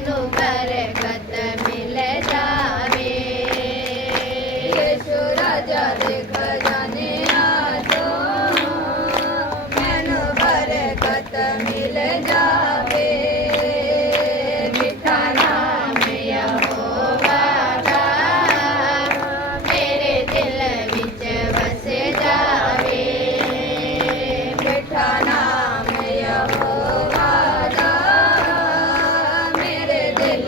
मैनू बरकत मिल जावे। यीशु राजा दे खजाने तो मैनू बरकत मिल जावे। मिठा नाम यहोवा दा मेरे दिल विच वस जावे। मिठा नाम यहोवा दा मेरे दिल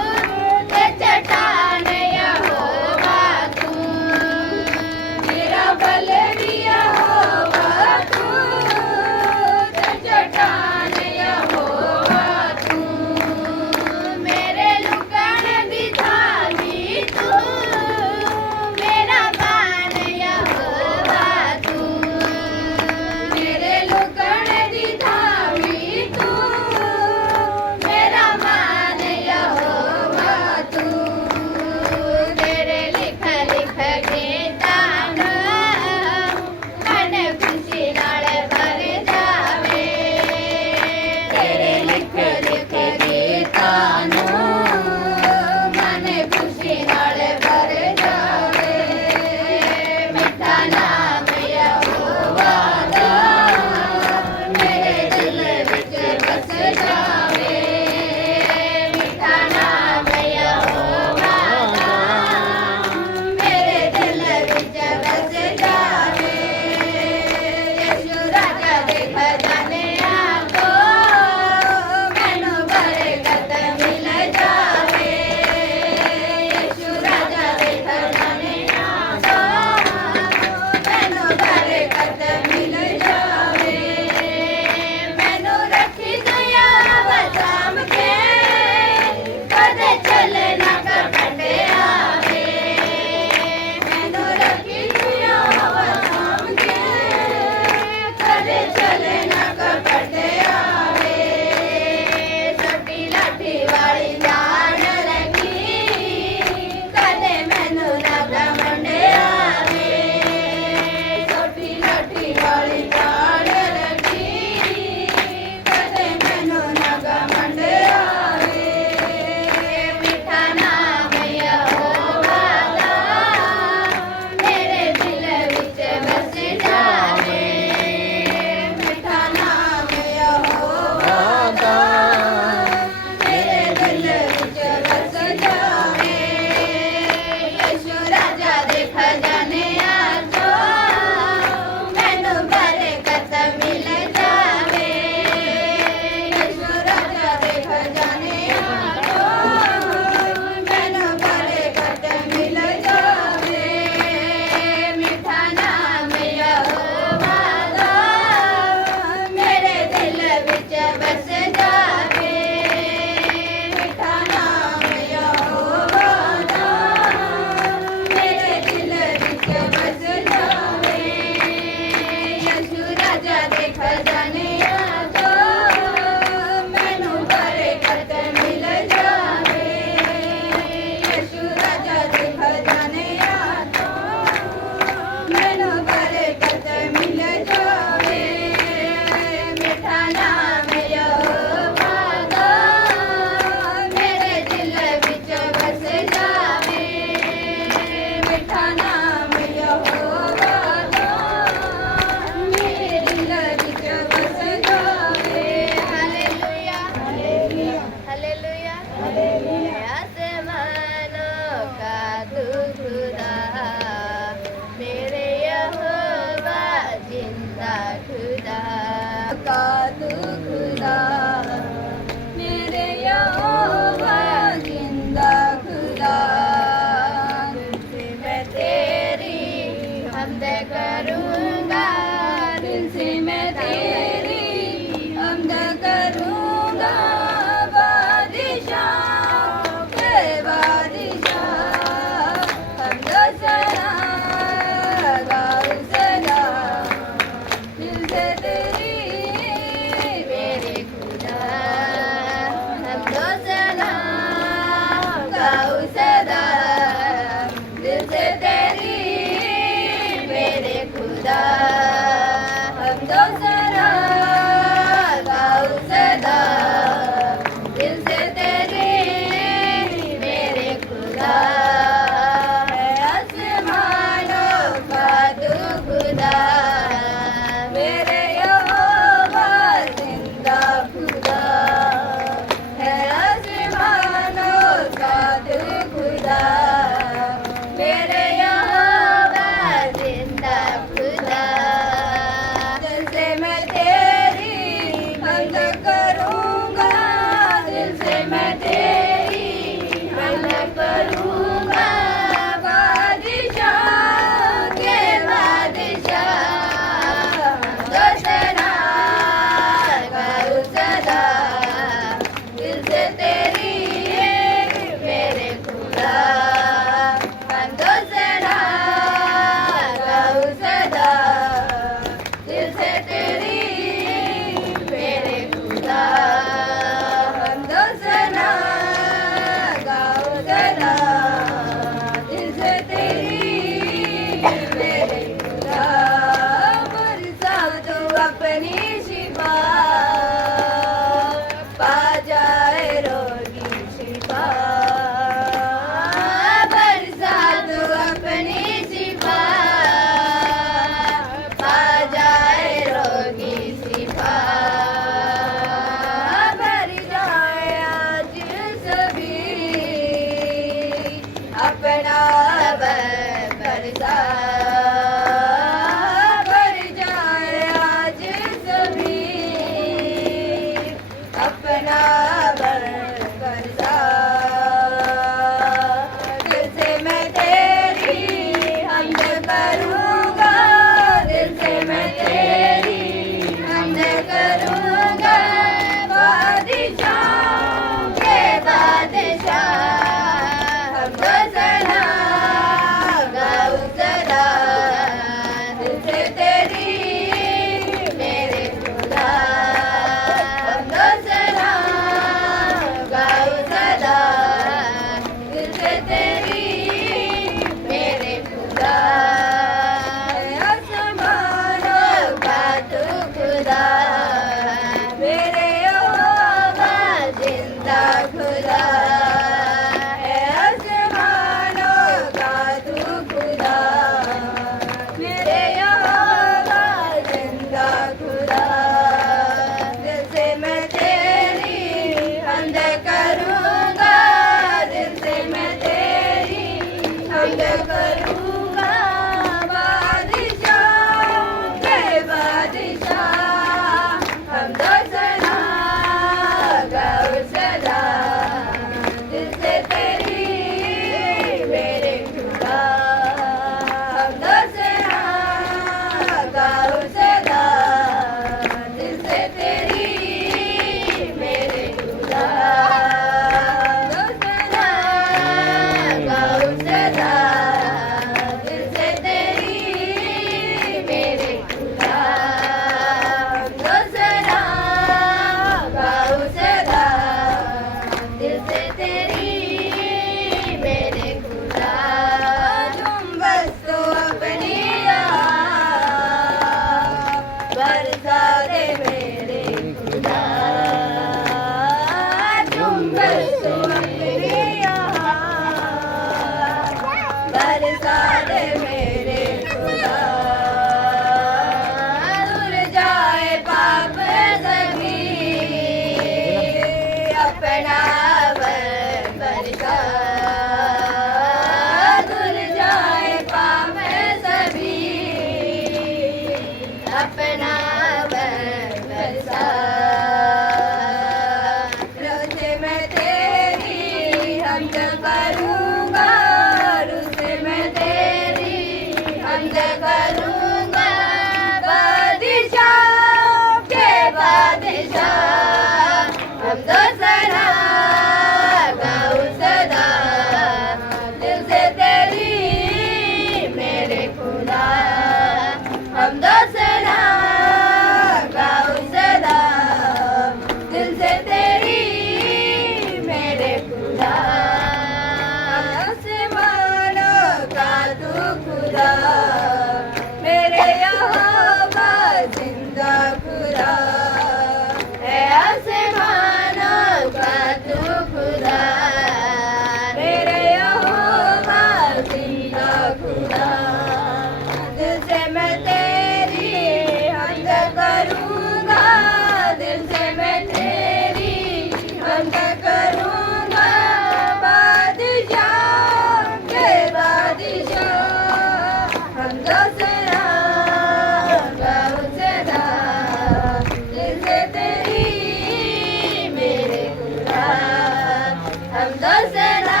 दसना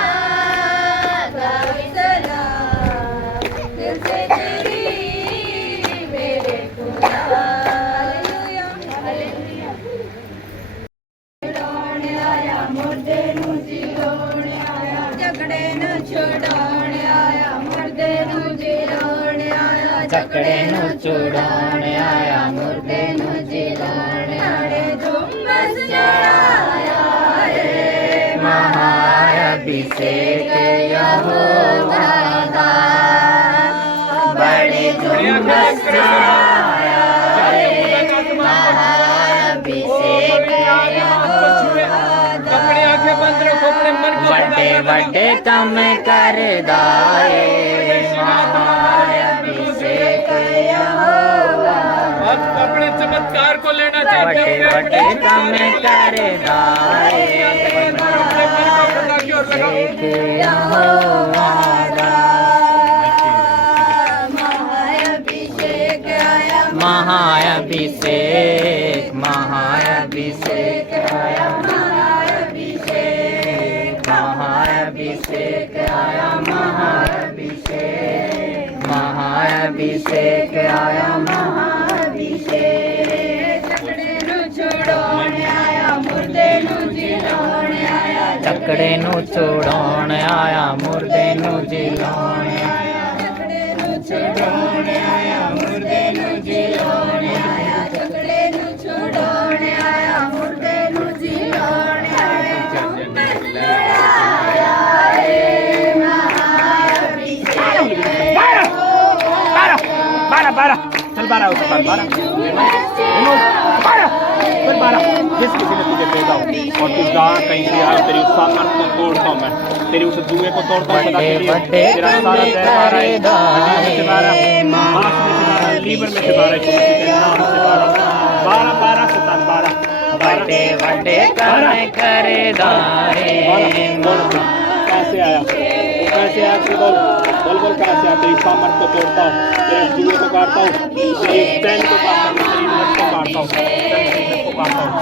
था विसला दिल से तेरी मेरे खुदा हालेलुया हालेलुया छुड़ाने आया मुर्दे नू जिलाने आया झगड़े नू छुड़ाने आया मुर्दे नू जिलाने आया झगड़े नू छुड़ाने आया मुर्दे नू जिलाने आया झुम्मस चढ़ाया रे महाअभिषेक यहोवा दा बड़े झुम्मस आया रे महाअभिषेक वड्डे वड्डे कम कर दाए महाअभिषेक यहोवा अपने चमत्कार को लेना चाहते वड्डे वड्डे कम कर दाए महाअभिषेक यहोवा दा महाअभिषेक आया महाअभिषेक महाअभिषेक आया महाअभिषेक आया महाअभिषेक महाअभिषेक आया महाअभिषेक झगड़े नू छुड़ाने आया मुर्दे नू जिलाने आया झगड़े नू छुड़ाने आया मुर्दे नू जिलाने आया झगड़े नू छुड़ाने आया मुर्दे नू जिलाने आया झगड़े नू छुड़ाने आया मुर्दे नू जिलाने आया झुम्मस चढ़ाया रे महाअभिषेक बारह चल 12 ऊपर 12 फिर 12 जिस किसी ने तुझे भेजा हो और तू जा कहीं से यार तेरी सामर्थ को तोड़ता हूँ मैं तेरी उस जुए को तोड़ता हूँ तेरा सारा त्योहार है लीवर में से 12 वड्डे वड्डे काम करे दारे कैसे आया बोल बोल कैसे आया तेरी सामर्थ को तोड़ता हूँ तेरे जुए को काटता हूँ तेरी स्टैंड को काटता हूँ तेरी नट को काटता हूँ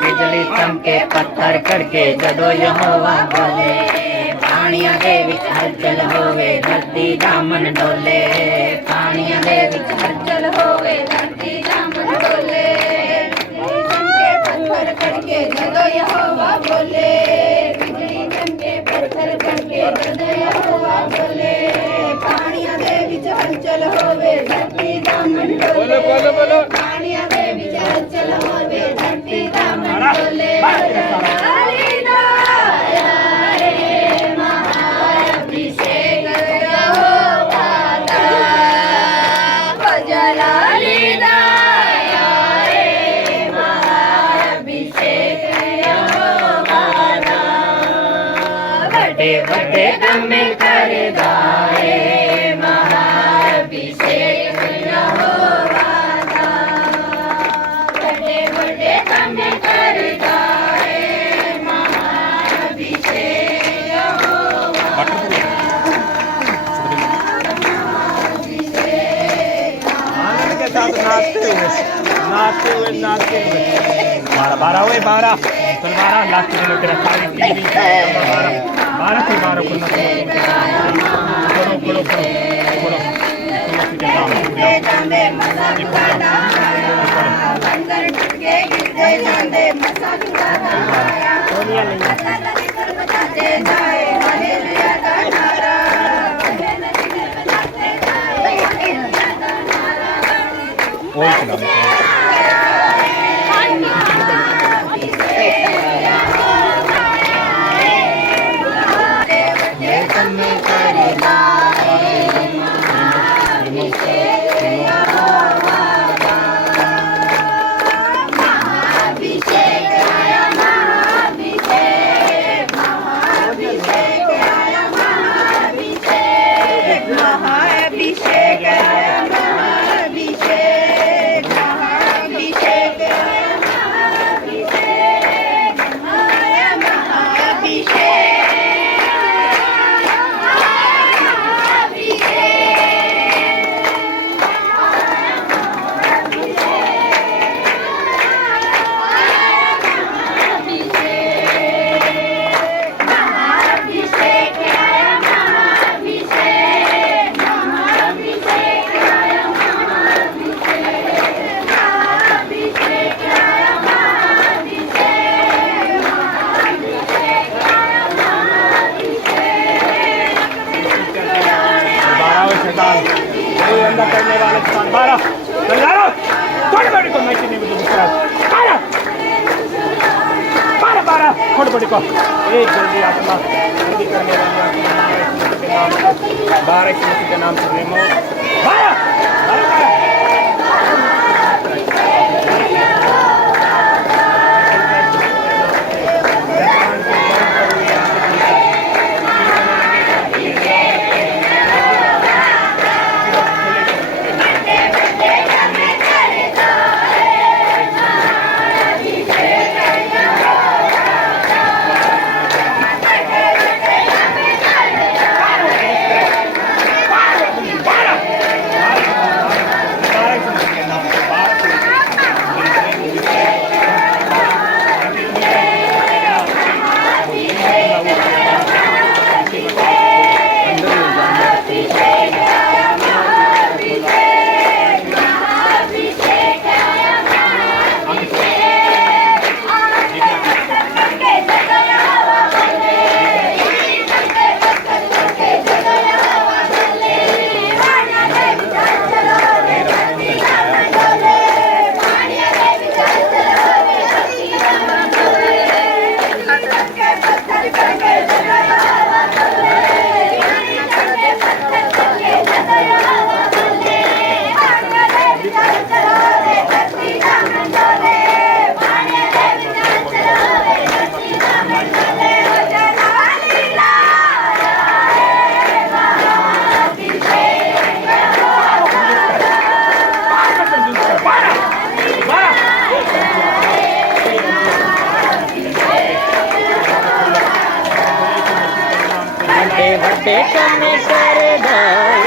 बिजली चमके पत्थर करके जदों यहोवा बोले पानियां दे विच हलचल होवे धरती दामन डोले पानियां दे विच हलचल होवे धरती दामन डोले चमके पत्थर करके जदों यहोवा बोले बिजली चमके पत्थर करके जदों यहोवा बोले पानियां दे विच हलचल होवे धरती दामन डोले बोलो पानियां दे विच हलचल होवे धरती दामन डोले हालेलुया रे महाअभिषेक यहोवा दा जलालिदा रे महाअभिषेक यहोवा दा वड्डे वड्डे काम कर दाए महाअभिषेक यहोवा दा बड़े बड़े काम करदा है महाअभिषेक यहोवा के साथ नाचते हुए 12 हुए 12 फिर 12 लास्ट में तेरा सारी टीवी 12 फिर 12 को करो जांदे मसा जुगाड़ा बंदर टके गिरते जांदे मसा जुगाड़ा बजाते जाए हालेलुया का नारा बजाते जाए हालेलुया का नारा जल्दी आप अल्लाह जल्दी करने वाले बारह यीशु के नाम से रिमूव बारह वड्डे कम कर गए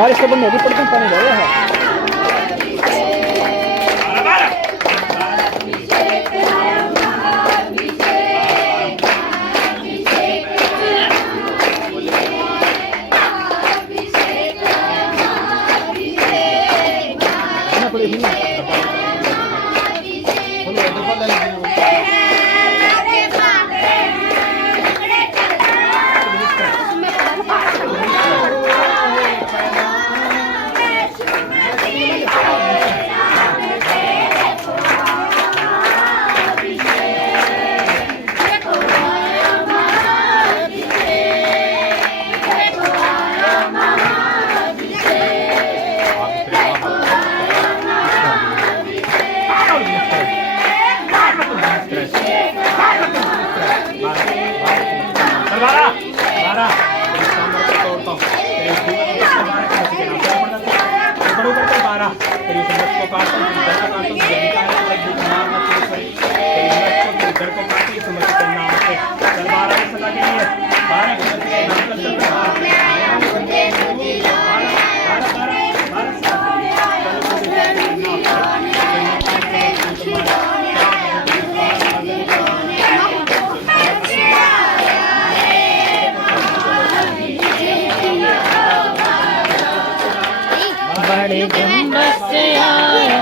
बारिश के बंद होगी पड़ते पानी भर रहा है बड़े गुंबद से आया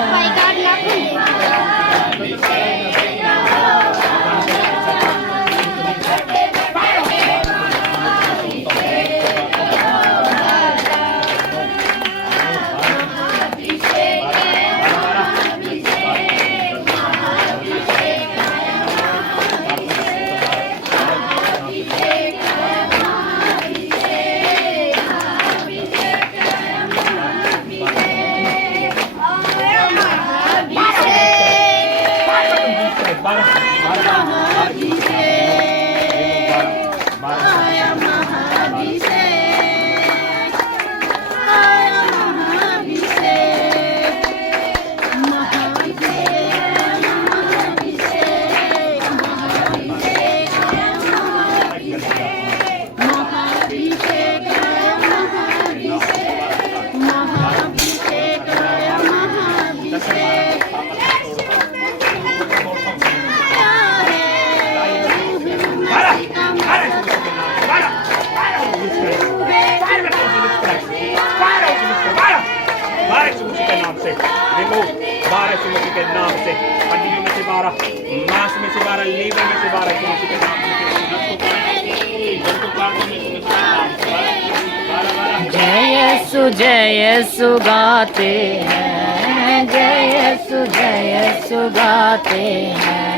जय यीशु गाते हैं, जय यीशु गाते हैं।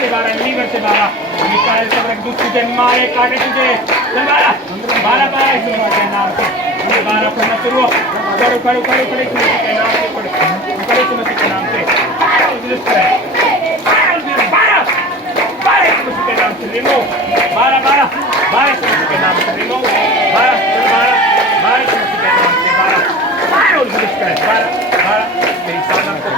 से बारा लीवर से बारा निकाल सब रख दूध तुझे मारे काटे तुझे चल बारा बारा बारा इस के नाम से बारा पढ़ना शुरू करो करो करो करो के नाम से पढ़ो करो तुम के नाम से बारा बारा के नाम से रिमो बारा बारा बारा के नाम से रिमो बारा बारा बारा के नाम से बारा बारा बारा बारा तेरी साधन को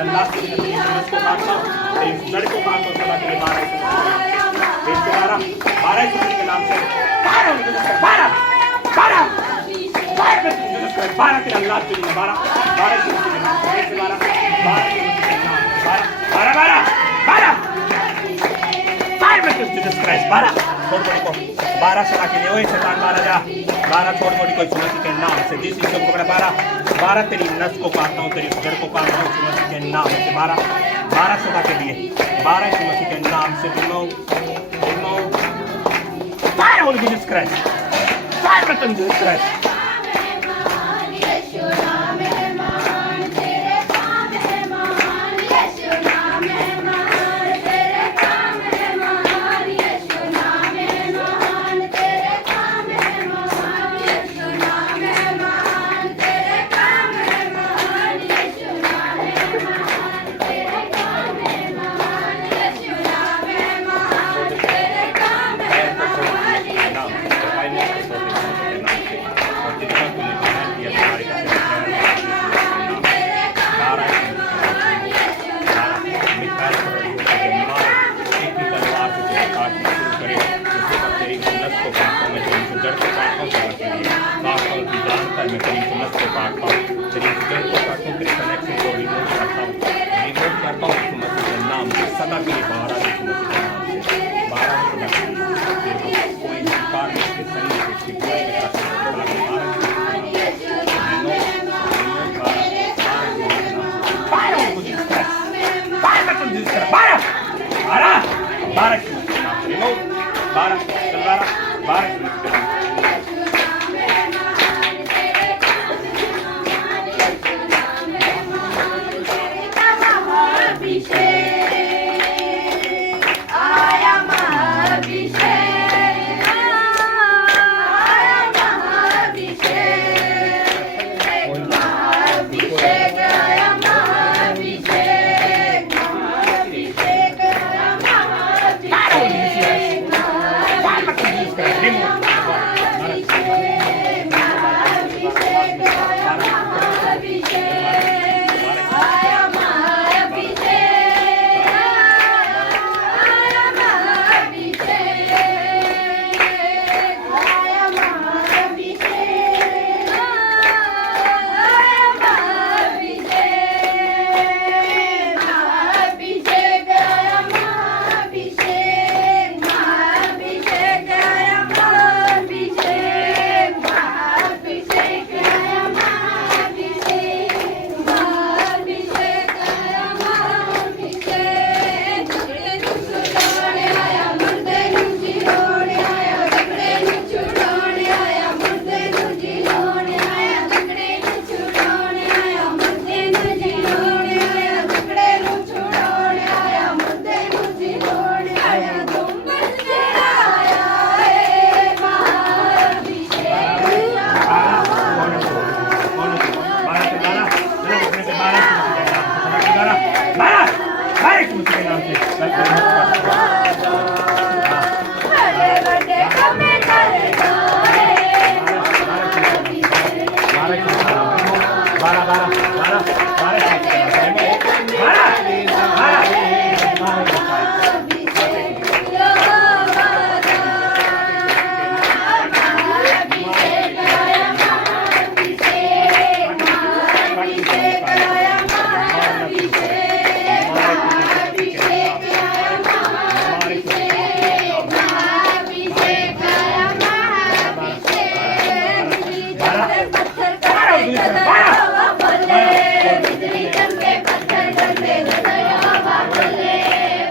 तेरा लास्ट दिन तेरी नस को काटता हूँ, तेरी जड़ को काटता हूँ सदा के लिए 12 12 के नाम से 12 12 तेरा लास्ट दिन 12 के नाम से 12 सदा के लिए ओए शैतान 12 जा 12 छोड़ छोड़ को यीशु मसीह के नाम से जिस ईश्वर को पकड़ा 12 तेरी नस को काटता हूँ, तेरी जड़ को काटता हूँ यीशु मसीह के नाम से 12 सदा के लिए 12 यीशु मसीह के नाम से Fire Holy Jesus Christ, fire button Jesus Christ.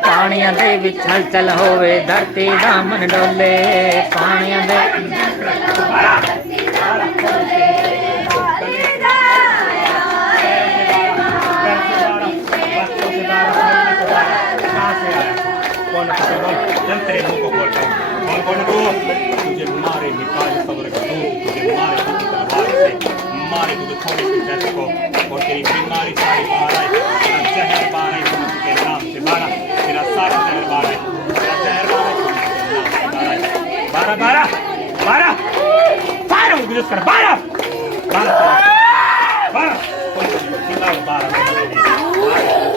ਪਾਣੀਆਂ ਦੇ ਵਿੱਚ ਹਲਚਲ ਹੋਵੇ ਧਰਤੀ ਦਾ ਮਨ ਡੋਲੇ ਪਾਣੀਆਂ ਦੇ मारे तुझे थोड़े से जज को और तेरी बीमारी सारी बाहर आए, तेरा जहर बाहर आए यीशु के नाम से 12 तेरा सारा जहर बाहर आए, तेरा जहर बाहर आए 12 फायर हो गुजर कर 12 कोई चिल्लाओ 12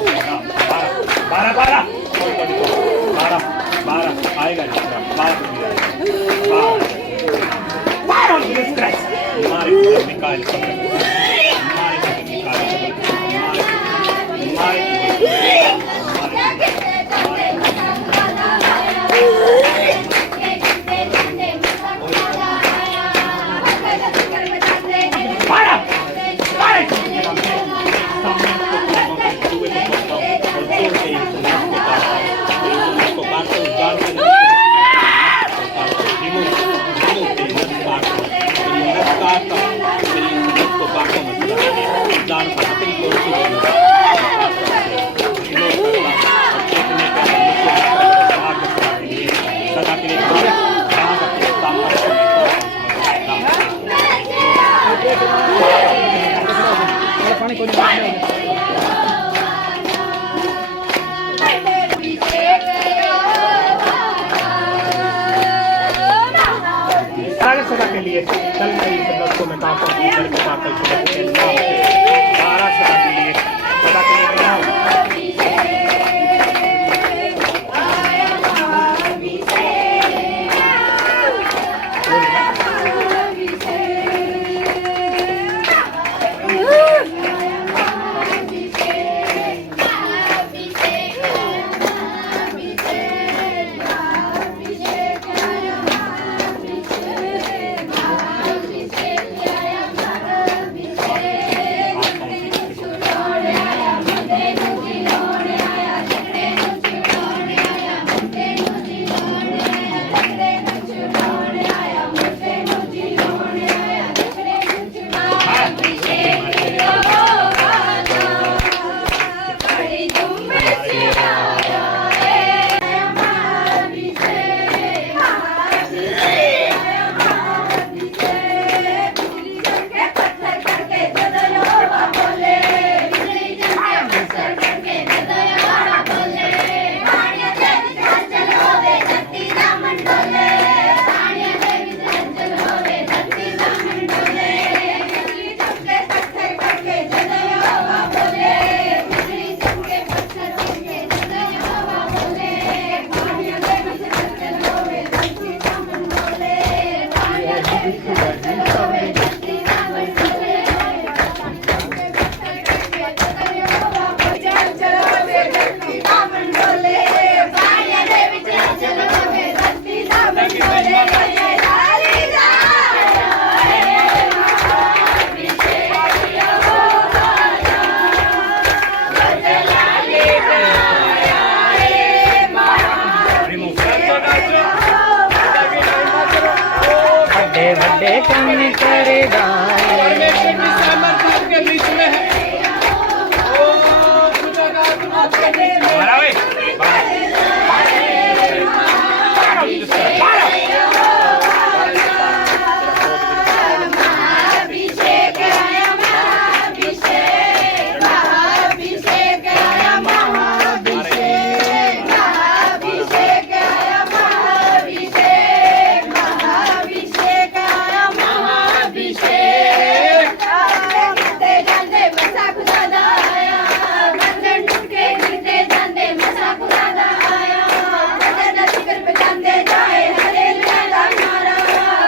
बड़े कम कर दाए। परमेश्वर की सामर्थ आपके बीच में है। ओ खुदावंद आपके बीच में है। महाभिषेक आया महाभिषेक महाभिषेक आया महाभिषेक महाभिषेक आया महाभिषेक महाभिषेक आया महाभिषेक गिरते जाते मसा खुदा आया बंधन टूट के गिरते जाते मसा खुदा आया बंधन शिखर पे जाते जाए हालेलुया का नारा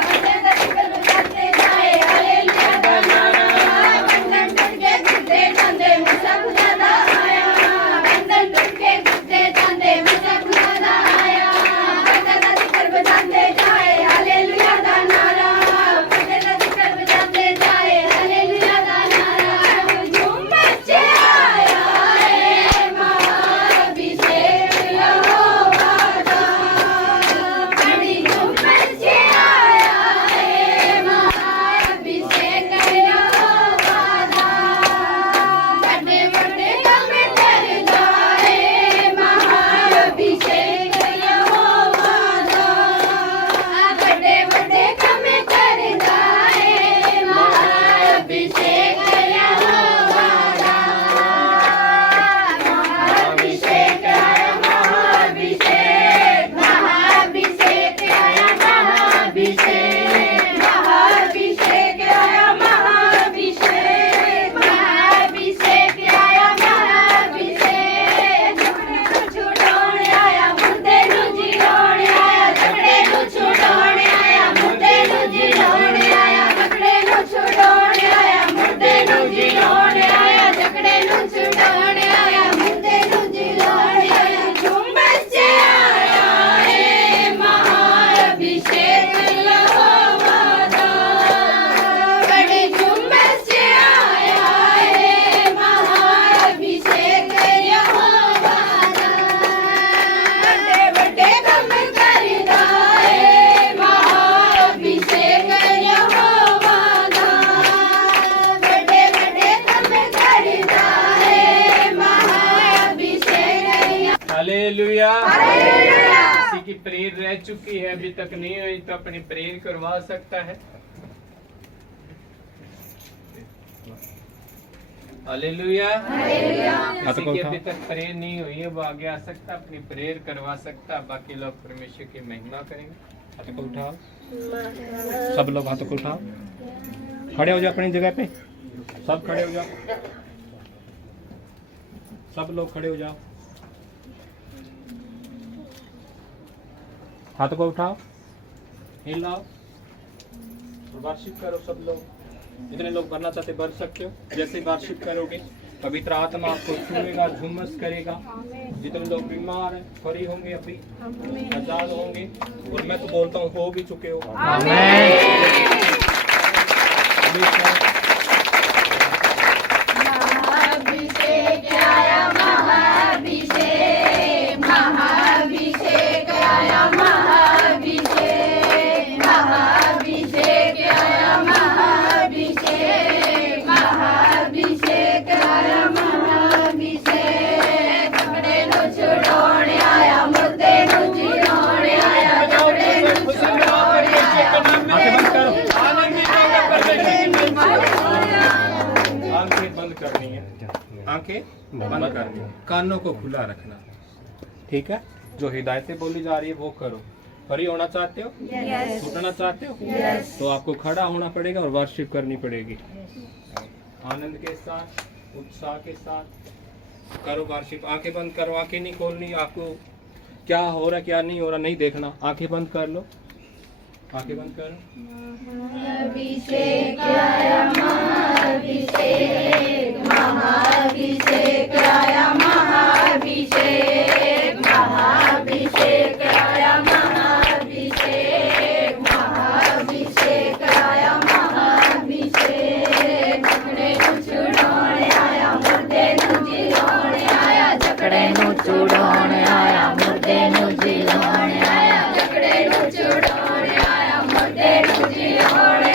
बंधन शिखर पे जाते जाए हालेलुया का नारा बंधन टूट के गिरते जाते मसा खुदा आया बंधन टूट के गिरते जाते मसा खुदा आया बंधन शिखर पे जाते जाए हालेलुया का नारा बंधन शिखर पे जाते जाए हालेलुया का नारा झूम बच्चे आया है महाभिषेक यहोवा का बड़ी झूम बच्चे आया है महाभिषेक यहोवा का बड़े बड़े काम करता है महाभिषेक यहोवा का बड़े बड़े काम करता है महाभिषेक यहोवा का महाभिषेक आया महाभिषेक महाभिषेक आया महाभिषेक महाभिषेक आया महाभिषेक महाभिषेक आया महाभिषेक छुड़ाने आया मुर्दे नु जिलाने आया झगड़े नु छुड़ाने आया मुर्दे नु जिलाने आया झगड़े नु छुड़ाने आया मुर्दे नु जिलाने आया झगड़े नु छुड़ाने आया मुर्दे नु जिलाने आया झूम बच्चे आया है महाभिषेक यहोवा का बड़े झूम बच्चे आया है महाभिषेक यहोवा का बड़े बड़े काम करता है महाभिषेक यहोवा का बड़े बड़े काम करता है महाभिषेक हालेलुया। हालेलुया। किसी की प्रेयर रह चुकी है अभी तक नहीं हुई तो अपनी प्रेयर करवा सकता है। हालेलुया। किसी की अभी तक प्रेयर नहीं हुई है वो आगे आ सकता, अपनी प्रेयर करवा सकता। बाकी लोग परमेश्वर की महिमा करेंगे। हाथों को उठाओ, सब लोग हाथों को उठाओ, खड़े हो जाओ अपनी जगह पे, सब खड़े हो जाओ, सब लोग खड़े हो जाओ, हाथों को उठाओ, हिलाओ, वर्शिप करो। सब लोग, जितने लोग भरना चाहते भर सकते हो। जैसे वर्शिप करोगे पवित्र आत्मा आपको छूएगा, झुम्मस करेगा। जितने लोग बीमार हैं फ्री होंगे, अभी आजाद होंगे। और मैं तो बोलता हूँ हो भी चुके हो। महाभिषेक आया महाभिषेक महाभिषेक आया महाभिषेक महाभिषेक आया महाभिषेक महाभिषेक आया महाभिषेक झगड़े नु छुड़ाने आया मुर्दे नु जिलाने आया झगड़े नु छुड़ाने आया आंखें बंद करनी है, आंखें बंद करनी है, कानों को खुला रखना। ठीक है, जो हिदायतें बोली जा रही है वो करो। फ्री होना चाहते हो, छूटना चाहते हो, तो आपको खड़ा होना पड़ेगा और वर्शिप करनी पड़ेगी। आनंद के साथ, उत्साह के साथ करो वर्शिप। आंखें बंद करो, आंखें नहीं खोलनी। आपको क्या हो रहा क्या नहीं हो रहा नहीं देखना। आंखें बंद कर लो, आंखें बंद करो। महाभिषेक आया महाभिषेक महाभिषेक आया महाभिषेक महाभिषेक आया महाभिषेक महाभिषेक आया महाभिषेक झगड़े नु छुड़ाने आया मुर्दे नु जिलाने आया झगड़े नु छुड़ाने आया मुर्दे नु जिलाने आया झगड़े नु छुड़ाने आया मुर्दे नु जिलाने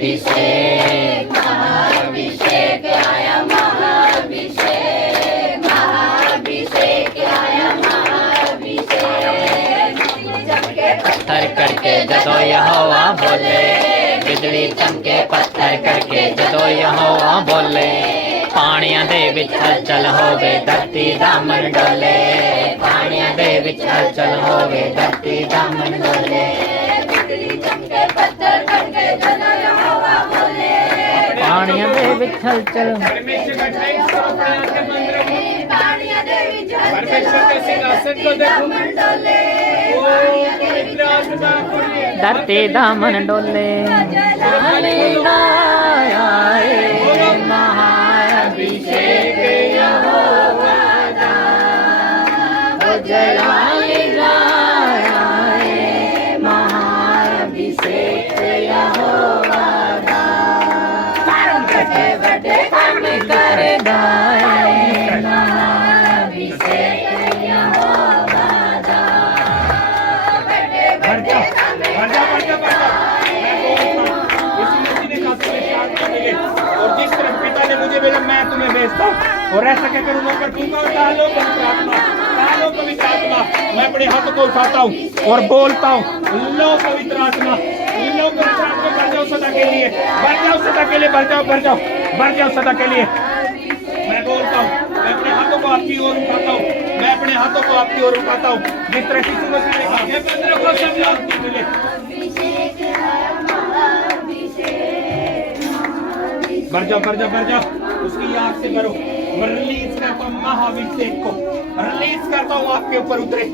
महाअभिषेक महाअभिषेक आया महाअभिषेक महाअभिषेक आया महाअभिषेक चमके पत्थर करके जदो यहोवा बोले बिजली चमके पत्थर करके जदो यहोवा बोले पानियां दे विच हलचल होवे धरती दा मन डोले पानियां दे विच हलचल होवे धरती दा मन डोले बिजली चमके पत्थर करके जदों यहोवा बोले पानियां दे विच हलचल परमेश्वर का थैंक्स करो, अपनी आंखें बंद रखो। पानियां दे विच परमेश्वर के सिंहासन को देखो। डोले ओ पवित्र आत्मा धरती दा मन डोले महाअभिषेक यहोवा दा जलाली गाया महाअभिषेक यहोवा दा बड़े बड़े काम कर दाए महाअभिषेक यहोवा दा बढ़ जा, बढ़ जा, बढ़ जा, बढ़ जा। मैं बोलता हूं, यीशु मसीह ने कहा तुम्हें शांति मिले और जिस तरह पिता ने मुझे भेजा मैं तुम्हें भेजता हूं और ऐसा कहकर उन पर दूंगा और डालो पवित्र आत्मा, डालो पवित्र आत्मा। मैं अपने हाथों को उठाता हूं और बोलता हूं लो पवित्र आत्मा, लो पवित्र आत्मा, बढ़ जाओ सदा के लिए, बढ़ जाओ सदा के लिए, बढ़ जाओ, बढ़ जाओ, बढ़ जाओ सदा के लिए। मैं बोलता हूँ, मैं अपने हाथों को आपकी ओर उठाता हूँ, मैं अपने हाथों को आपकी ओर उठाता हूँ। जिस तरह यीशु मसीह ने कहा, ये बंदरों को सब शांति मिले। बढ़ जाओ, बढ़ जाओ, बढ़ जाओ, उसकी आग से भरो। मैं रिलीज करता हूँ महाअभिषेक को, रिलीज करता हूँ आपके ऊपर उतरे,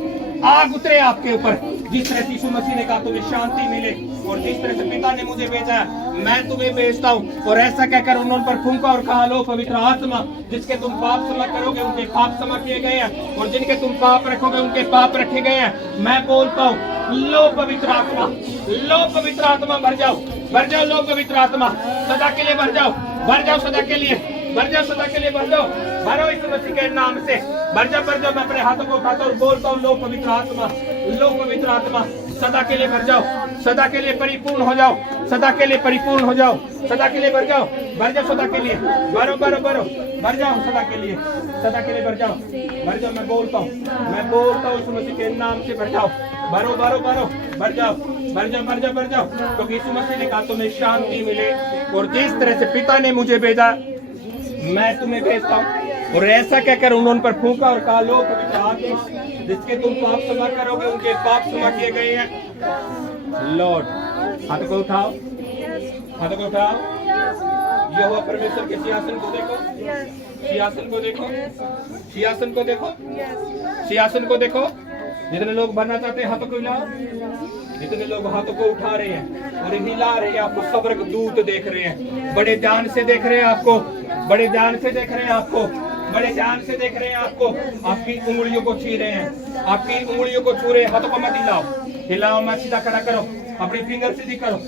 आग उतरे आपके ऊपर। जिस तरह यीशु मसीह ने कहा तुम्हें शांति मिले और जिस तरह से पिता ने मुझे भेजा है मैं तुम्हें भेजता हूँ और ऐसा कहकर उन्होंने पर फूंका और कहा लो पवित्र आत्मा, जिसके तुम पाप क्षमा करोगे उनके पाप क्षमा किए गए हैं और जिनके तुम पाप रखोगे उनके पाप रखे गए हैं। मैं बोलता हूँ लो पवित्र आत्मा, लो पवित्र आत्मा, भर जाओ, भर जाओ, लो पवित्र आत्मा, सदा के लिए भर जाओ, भर जाओ सदा के लिए, भर जाओ सदा के लिए, भर जाओ, भरो इस मसीह के नाम से, भर जाओ, भर जाओ। मैं अपने हाथों को उठाता हूँ और बोलता हूँ लो पवित्र आत्मा, लो पवित्र आत्मा, सदा के लिए भर जाओ, सदा के लिए परिपूर्ण हो जाओ, सदा के लिए परिपूर्ण हो जाओ, सदा के लिए भर जाओ, भर जाओ सदा के लिए, भरो भरो भरो, भर जाओ सदा के लिए, सदा के लिए भर जाओ, भर जाओ। मैं बोलता हूँ इस मसीह के नाम से भर जाओ, भरो भरो भरो, भर जाओ, भर जाओ, भर जाओ, भर जाओ। क्योंकि यीशु मसीह ने कहा तुम्हें शांति मिले और जिस तरह से पिता ने मुझे भेजा मैं तुम्हें भेजता हूँ और ऐसा कहकर उन्होंने पर फूंका और कहा लो पवित्र आत्मा, जिसके तुम पाप क्षमा करोगे उनके पाप क्षमा किए गए हैं। लॉर्ड हाथ को उठाओ, हाथ को उठाओ, यहोवा परमेश्वर के सिंहासन को देखो, सिंहासन को देखो, सिंहासन को देखो, सिंहासन को देखो। जितने लोग भरना चाहते हैं हाथों को हिलाओ, जितने लोग हाथों को उठा रहे हैं और हिला रहे हैं, आपको स्वर्ग दूत देख रहे हैं, बड़े ध्यान से देख रहे हैं आपको, बड़े ध्यान से देख रहे हैं आपको, बड़े ध्यान से देख रहे हैं आपको। आपकी उंगलियों को छू रहे हैं, आपकी उंगलियों को छू रहे हैं। हाथों को मत हिलाओ, हिलाओ मत, सीधा खड़ा करो, अपनी फिंगर सीधी करो,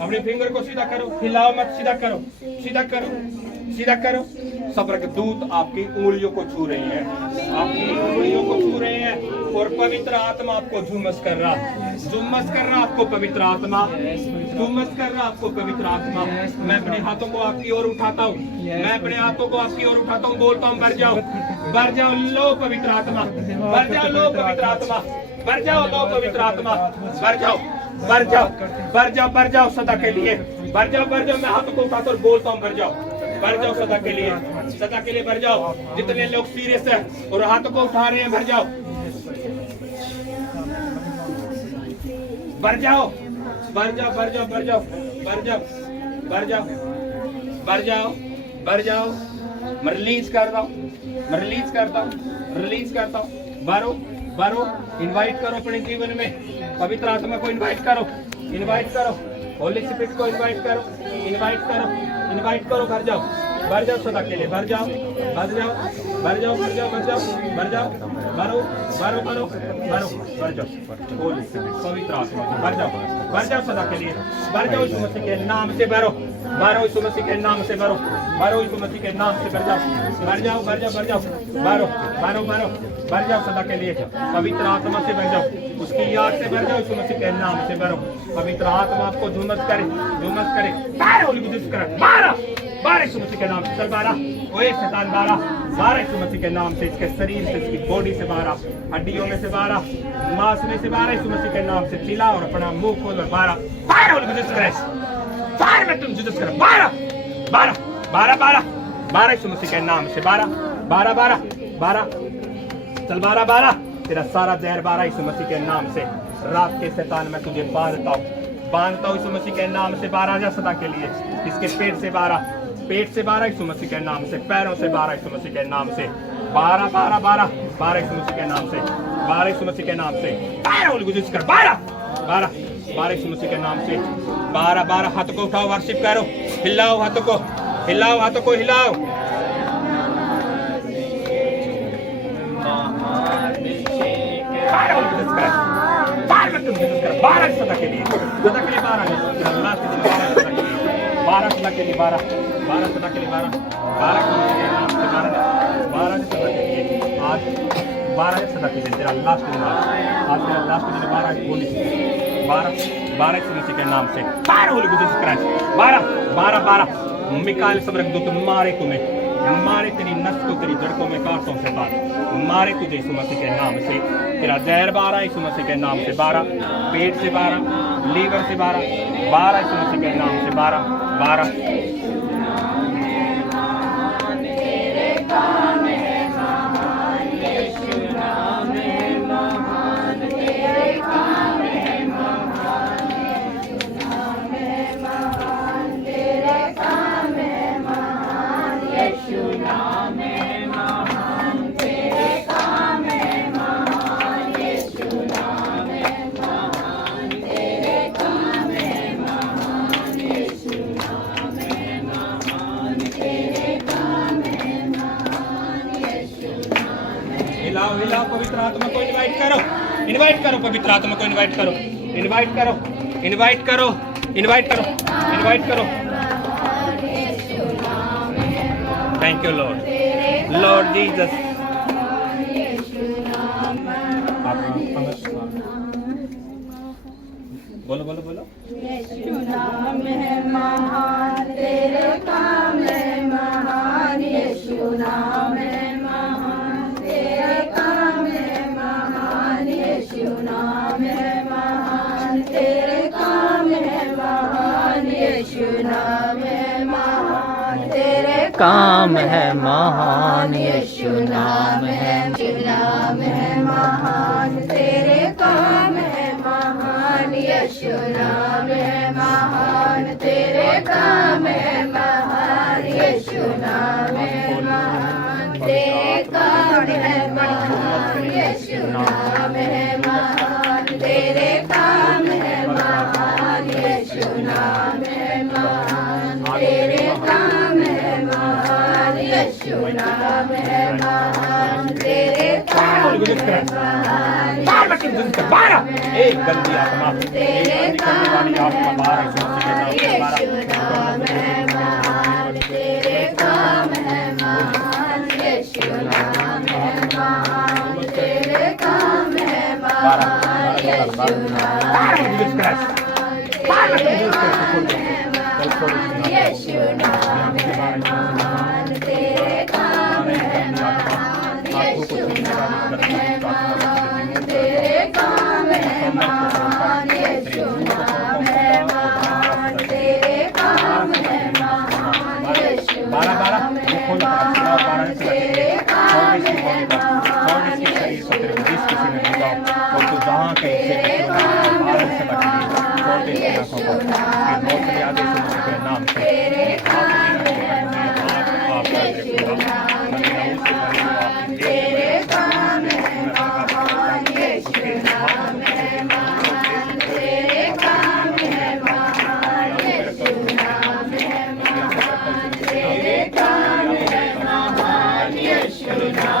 अपनी फिंगर को सीधा करो, हिलाओ मत, सीधा करो, सीधा करो, सीधा करो। स्वर्ग दूत आपकी उंगलियों को छू रहे हैं, आपकी उंगलियों को छू रहे हैं और पवित्र आत्मा आपको झुमस कर रहा, झुमस कर रहा आपको पवित्र आत्मा, झुमस कर रहा आपको पवित्र आत्मा। मैं अपने हाथों को आपकी ओर उठाता हूँ, मैं अपने हाथों को आपकी ओर उठाता हूँ, बोलता हूँ भर जाओ, भर जाओ, लो पवित्र आत्मा, भर जाओ, लो पवित्र आत्मा, भर जाओ, लो पवित्र आत्मा, भर जाओ, भर जाओ, भर जाओ, भर जाओ सदा के लिए, भर जाओ, भर जाओ। मैं हाथों को उठाता हूँ, बोलता हूँ भर जाओ, भर जाओ सदा के लिए, सदा के लिए भर जाओ। जितने लोग सीरियस है और हाथों को उठा रहे हैं भर जाओ, भर जाओ, भर जाओ, भर जाओ, भर जाओ, भर जाओ, भर जाओ, भर जाओ, भर जाओ। मैं रिलीज करता हूँ, मैं रिलीज करता हूँ, रिलीज करता हूँ। भरो भरो, इनवाइट करो अपने जीवन में पवित्र आत्मा को, इनवाइट करो, इनवाइट करो, होली स्पिरिट को इनवाइट करो, इनवाइट करो, इनवाइट करो। भर जाओ, भर जाओ सदा के लिए, भर जाओ, बढ़ जाओ बढ़ जाओ बढ़ जाओ बढ़ जाओ बढ़ जाओ बढ़ो बढ़ो बढ़ो बढ़ो बढ़ जाओ होली पवित्र आत्मा बढ़ जाओ सदा के लिए बढ़ जाओ यीशु मसीह के नाम से बढ़ो बढ़ो यीशु मसीह के नाम से बढ़ो बढ़ो यीशु मसीह के नाम से बढ़ जाओ बढ़ जाओ बढ़ जाओ बढ़ो बढ़ो बढ़ो बढ़ जाओ सदा के लिए पवित्र आत्मा से बढ़ जाओ उसकी याद से बढ़ जाओ यीशु मसीह के नाम से बढ़ो पवित्र आत्मा आपको झुमस करे सारे होली गुजिस करे बारह यीशु मसीह के नाम से चल बारह ओए शैतान बारह यीशु मसीह के नाम से इसके शरीर से इसकी बॉडी से बारह हड्डियों में से बारह मांस में से बारह यीशु मसीह के नाम से चिल्ला और अपना मुंह खोल और बारह होली गुजिस करे बारह में तुम जुदस करे बारह यीशु मसीह के नाम से बारह चल बारह तेरा सारा जहर बारह यीशु मसीह के नाम से रात के शैतान में तुझे बांधता हूँ यीशु मसीह के नाम से 12 जा सदा के लिए इसके पेट से 12 यीशु मसीह के नाम से पैरों से 12 यीशु मसीह के नाम से 12 यीशु मसीह के नाम से 12 यीशु मसीह के नाम से 12 गुजिस कर 12 यीशु मसीह के नाम से 12 हाथों को उठाओ वर्शिप करो हिलाओ हाथों को हिलाओ बारह सदा के लिए 12 सदा के लिए 12 सदा के लिए 12 आज 12 सदा के लिए तेरा लास्ट दिन आज तेरा लास्ट दिन 12 होली 12 यीशु मसीह के नाम से 12 होली गुजिस क्राइस्ट 12 मिकाएल सबरक दूत मारे तुम्हें मारे तेरी नस को तेरी जड़कों में काटों से मारे तुझे यीशु मसीह के नाम से तेरा जहर 12 यीशु मसीह के नाम से 12 पेट से 12 लीवर से 12 यीशु मसीह के नाम से 12 हिलाओ पवित्र आत्मा को इनवाइट करो पवित्र आत्मा को इनवाइट करो थैंक यू लॉर्ड जीसस बोलो यीशु नाम है महान तेरे काम है महान यीशु नाम है महान तेरे काम है महान यीशु नाम है महान तेरे काम है महान यीशु नाम है महान तेरे काम है महान यीशु नाम है महान तेरे काम है महान यीशु नाम है महान तेरे काम है महान यीशु नाम है महान तेरे काम है महान यीशु नाम है महान तेरे काम है महान यीशु नाम है महान तेरे काम है महान यीशु नाम है महान तेरे काम है महान एक गंदी आत्मा एक करने वाली आत्मा 12 यीशु नाम है महान तेरे काम है महान यीशु नाम है महान तेरे काम है महान यीशु नाम है यीशु नाम है महान तेरे काम है महान यीशु नाम है महान तेरे काम है महान यीशु नाम है महान तेरे काम है महान यीशु नाम है महान तेरे काम है महान यीशु नाम है महान तेरे काम है महान यीशु नाम है तेरे काम है महान शुरू नाम